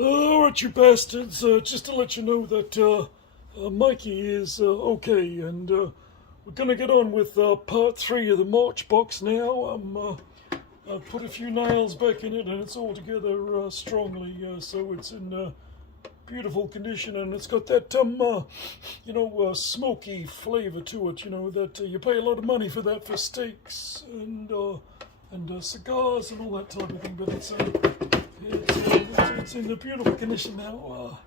Alright, you bastards, just to let you know that Mikey is okay, and we're gonna get on with part 3 of the March box now. I've put a few nails back in it, and it's all together strongly, so it's in beautiful condition, and it's got that, smoky flavor to it, that you pay a lot of money for that for steaks and cigars and all that type of thing, but it's in the beautiful condition now.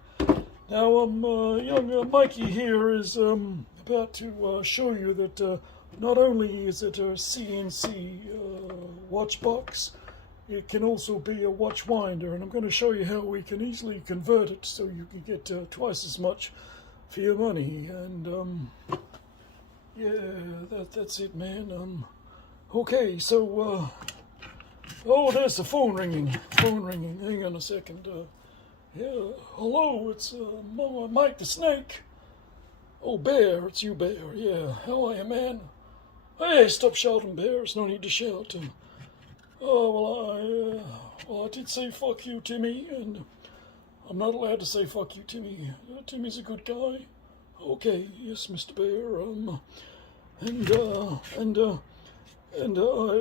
Young Mikey here is about to show you that not only is it a CNC watch box, it can also be a watch winder, and I'm going to show you how we can easily convert it so you can get twice as much for your money. And that's it, man. Okay, so oh, there's the phone ringing. Hang on a second. Hello, it's Mike the Snake. Oh, Bear, it's you, Bear. Yeah, how are you, man? Hey, stop shouting, Bear. There's no need to shout. Oh, well, I did say fuck you, Timmy, and I'm not allowed to say fuck you, Timmy. Timmy's a good guy. Okay, yes, Mr. Bear.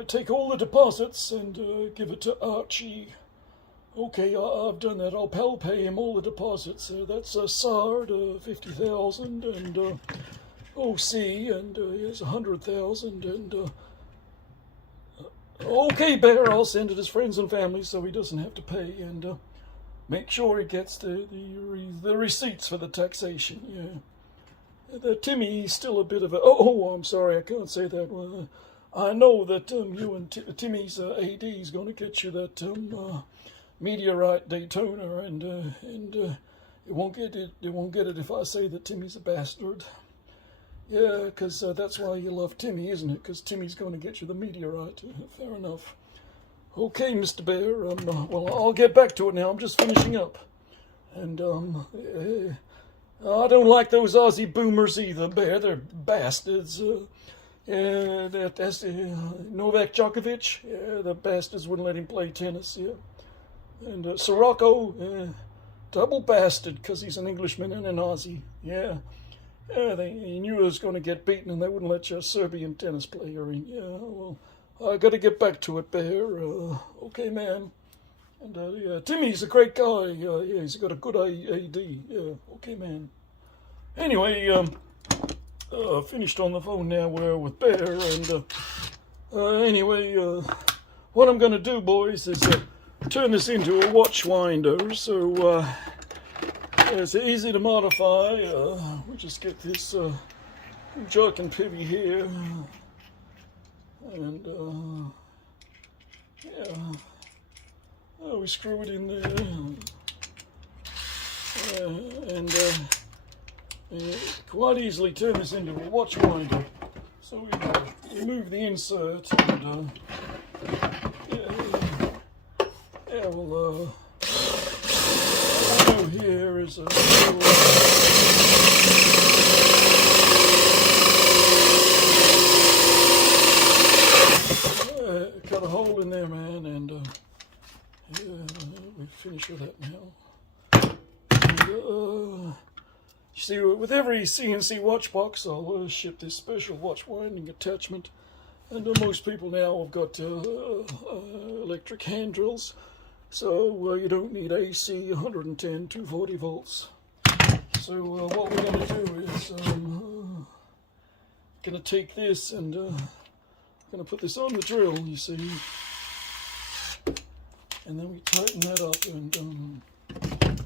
Take all the deposits and give it to Archie. Okay, I've done that. I'll pay him all the deposits. That's Sard, 50,000, and OC, and here's 100,000, and okay, Bear, I'll send it his friends and family so he doesn't have to pay, and make sure he gets the receipts for the taxation. Yeah, Timmy's still a bit of a. Oh, I'm sorry, I can't say that. I know that you and Timmy's AD is going to get you that meteorite Daytona, and it won't get it. It won't get it if I say that Timmy's a bastard. Yeah, because that's why you love Timmy, isn't it? Because Timmy's going to get you the meteorite. Fair enough. Okay, Mr. Bear. Well, I'll get back to it now. I'm just finishing up, and I don't like those Aussie boomers either, Bear. They're bastards. That's Novak Djokovic. Yeah, the bastards wouldn't let him play tennis. Yeah, and Sirocco, double bastard because he's an Englishman and an Aussie. Yeah, he knew he was going to get beaten, and they wouldn't let your Serbian tennis player in. Yeah, well, I got to get back to it, Bear. Okay, man. And Timmy's a great guy. Yeah, he's got a good AD. Yeah, okay, man. Anyway, finished on the phone now with Bear, and anyway, what I'm going to do, boys, is turn this into a watch winder, so it's easy to modify. We just get this jerk and pivot here, and we screw it in there, and quite easily turn this into a watch winder. So we remove the insert, and what we'll do here is cut a hole in there, man, and we finish with that now. And, you see, with every CNC watch box, I'll ship this special watch winding attachment, and most people now have got electric hand drills, so you don't need AC 110, 240 volts. So what we're going to do is going to take this and going to put this on the drill, you see, and then we tighten that up, and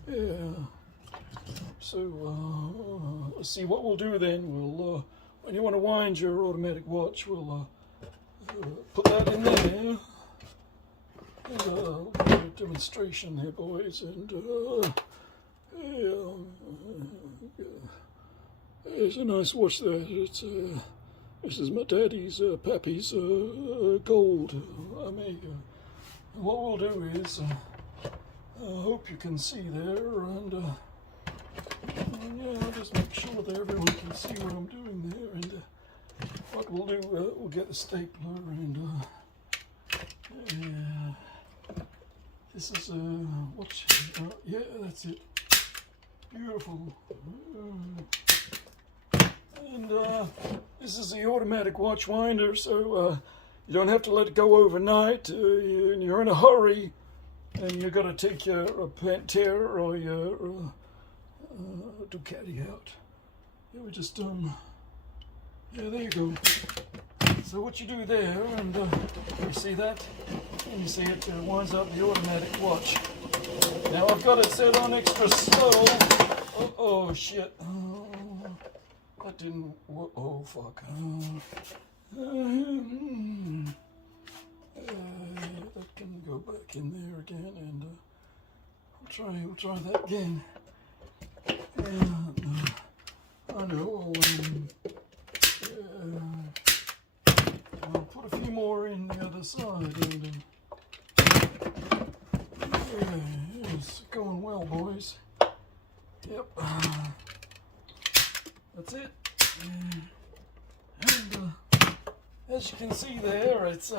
yeah. So let's see what we'll do then. We'll when you want to wind your automatic watch, we'll put that in there. And I'll give you a demonstration there, boys. And it's a nice watch there. It's this is my daddy's, Pappy's gold. What we'll do is, I hope you can see there, and I'll just make sure that everyone can see what I'm doing there. And what we'll do, we'll get the stapler, and This is watch. Yeah, that's it. Beautiful. And this is the automatic watch winder, so you don't have to let it go overnight. You're in a hurry, and you got to take your Pantera or your Ducati out. Yeah, we just yeah, there you go. So what you do there, and you see that, and you see it winds up the automatic watch. Now I've got it set on extra slow. Oh shit! That didn't. Oh fuck! That can go back in there again, and we'll try that again. And, I know. I'll put a few more in the other side, and yeah, it's going well, boys. Yep, that's it. And as you can see there, it's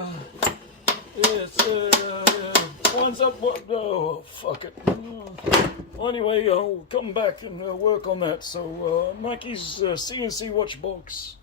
winds up. Oh, fuck it. Well, anyway, I'll come back and work on that. So, Mikey's CNC Watch Box.